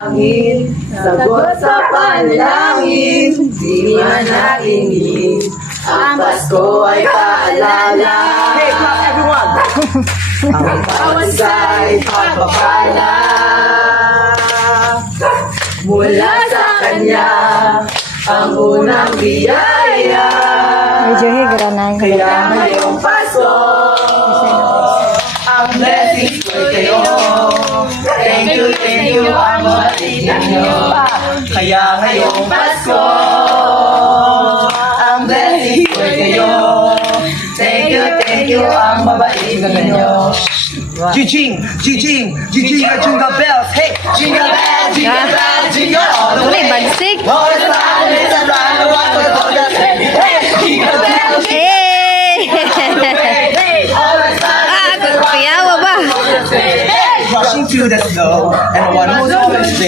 Angin, sagot sa panalangin, di manalingin. Ang Pasko ay paalala. Hey, clap everyone! Ang bawat ay pagpapala. Mula sa Kanya, ang unang biyaya. Medyo higra na yung Kaya ngayong Pasko, ang blessings ko kayo. Thank you, ang matigyan nyo. Kaya ngayong Pasko, ang blessings ko kayo. Thank you, ang mabait nyo. Jijing, Jijing, Jijing at Jingle Bells. Hey, Jingle bell, jingle bell, jingle all the Ulit, way. bagsik. Oh, it's fun, it's a run, the one with all the way. Hey, jingle bell, Hey! hey, all the fun, Ah, kuyawa ba? hey. rushing to the snow, and one was always there.